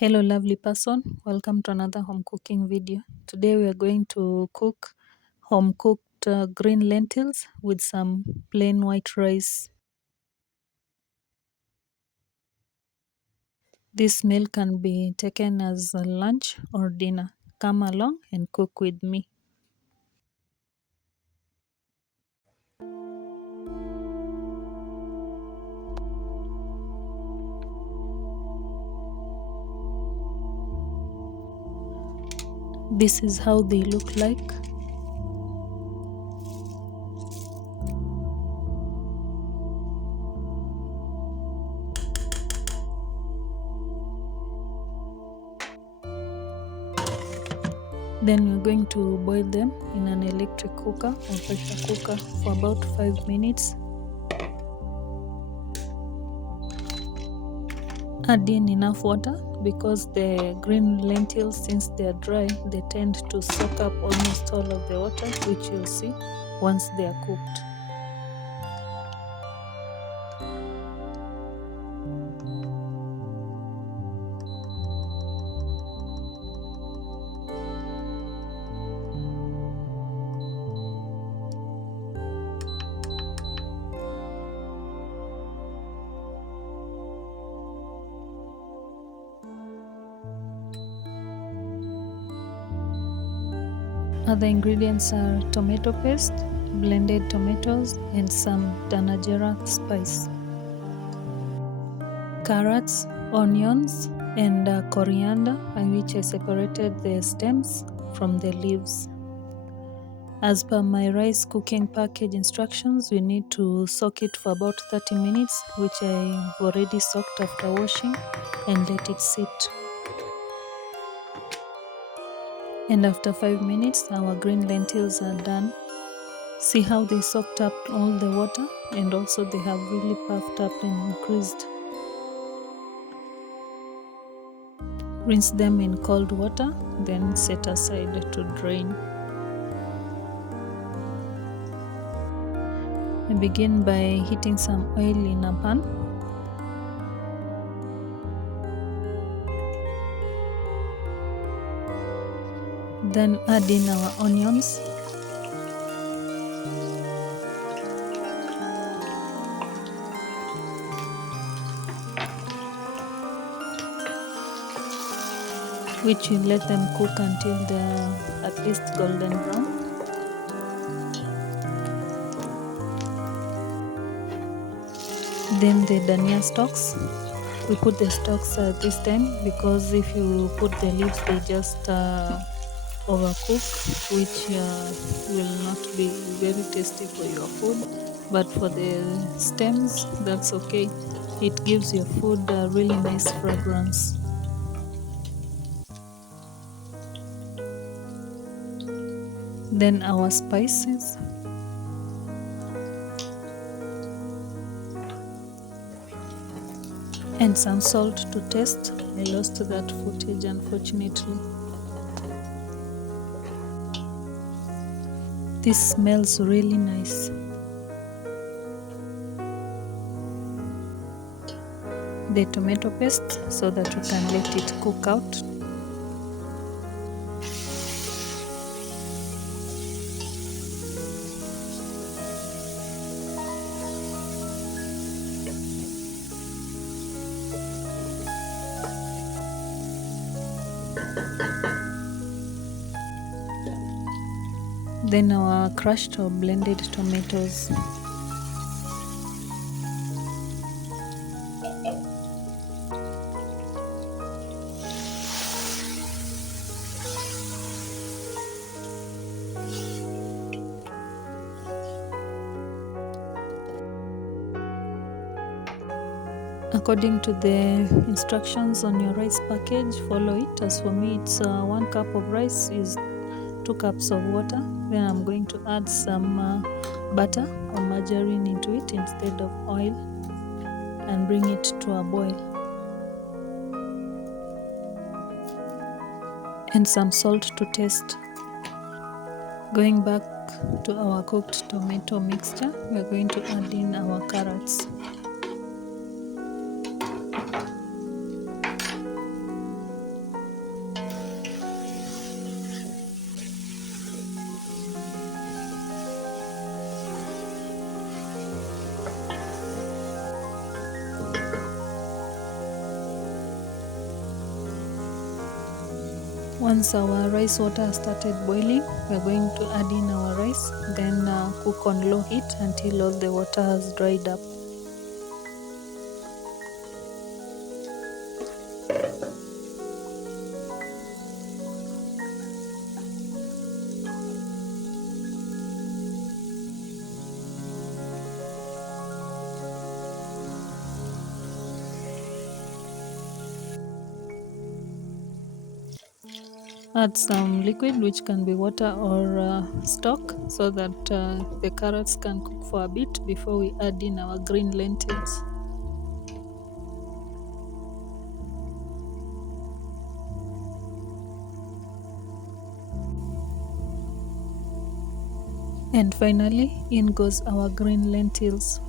Hello lovely person, welcome to another home cooking video. Today we are going to cook home cooked green lentils with some plain white rice. This meal can be taken as a lunch or dinner. Come along and cook with me. This is how they look like. Then we're going to boil them in an electric cooker or pressure cooker for about 5 minutes. Add in enough water because the green lentils, since they are dry, they tend to soak up almost all of the water, which you'll see once they are cooked. Other ingredients are tomato paste, blended tomatoes, and some danajera spice, carrots, onions, and coriander, in which I separated the stems from the leaves. As per my rice cooking package instructions, we need to soak it for about 30 minutes, which I've already soaked after washing, and let it sit. And after 5 minutes, our green lentils are done. See how they soaked up all the water, and also they have really puffed up and increased. Rinse them in cold water, then set aside to drain. I begin by heating some oil in a pan. Then add in our onions. Which will let them cook until they're at least golden brown. Then the dania stalks. We put the stalks this time because if you put the leaves, they just overcook, which will not be very tasty for your food. But for the stems, that's okay. It gives your food a really nice fragrance. Then our spices. And some salt to taste. I lost that footage unfortunately. This smells really nice. The tomato paste so that we can let it cook out. Then our crushed or blended tomatoes. According to the instructions on your rice package, follow it. As for me, it's 1 cup of rice is 2 cups of water. Then I'm going to add some butter or margarine into it instead of oil and bring it to a boil. And some salt to taste. Going back to our cooked tomato mixture, we're going to add in our carrots. Once our rice water has started boiling, we're going to add in our rice, then cook on low heat until all the water has dried up. Add some liquid, which can be water or stock, so that the carrots can cook for a bit before we add in our green lentils. And finally, in goes our green lentils.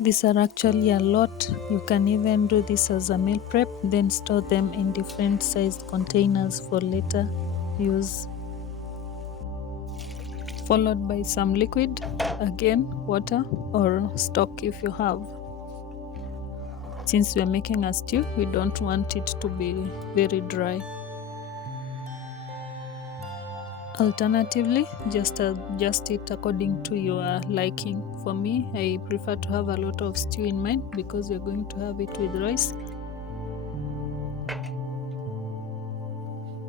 These are actually a lot. You can even do this as a meal prep, then store them in different sized containers for later use. Followed by some liquid, again water or stock if you have. Since we are making a stew, we don't want it to be very dry. Alternatively, just adjust it according to your liking. For me, I prefer to have a lot of stew in mine because we're going to have it with rice.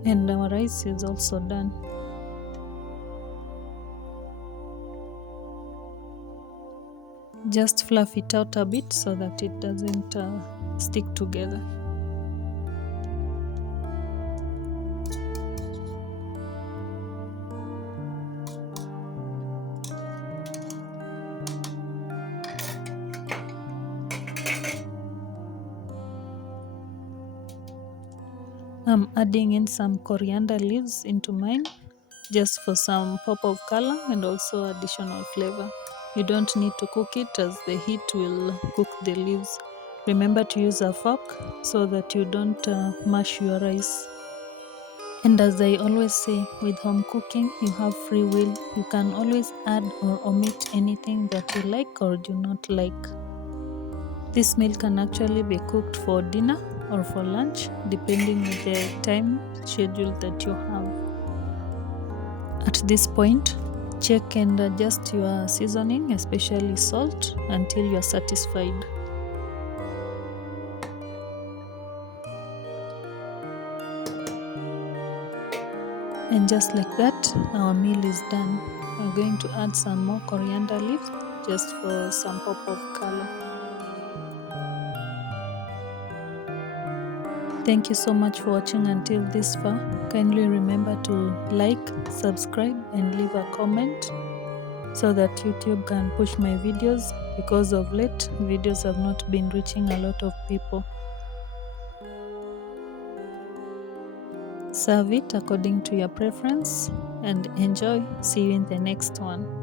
And our rice is also done. Just fluff it out a bit so that it doesn't stick together. I'm adding in some coriander leaves into mine just for some pop of color and also additional flavor. You don't need to cook it as the heat will cook the leaves. Remember to use a fork so that you don't mash your rice. And as I always say, with home cooking, you have free will. You can always add or omit anything that you like or do not like. This meal can actually be cooked for dinner or for lunch, depending on the time schedule that you have. At this point, check and adjust your seasoning, especially salt, until you are satisfied. And just like that, our meal is done. We're going to add some more coriander leaves just for some pop of color. Thank you so much for watching until this far. Kindly remember to like, subscribe, and leave a comment so that YouTube can push my videos, because of late videos have not been reaching a lot of people. Serve it according to your preference and enjoy. See you in the next one.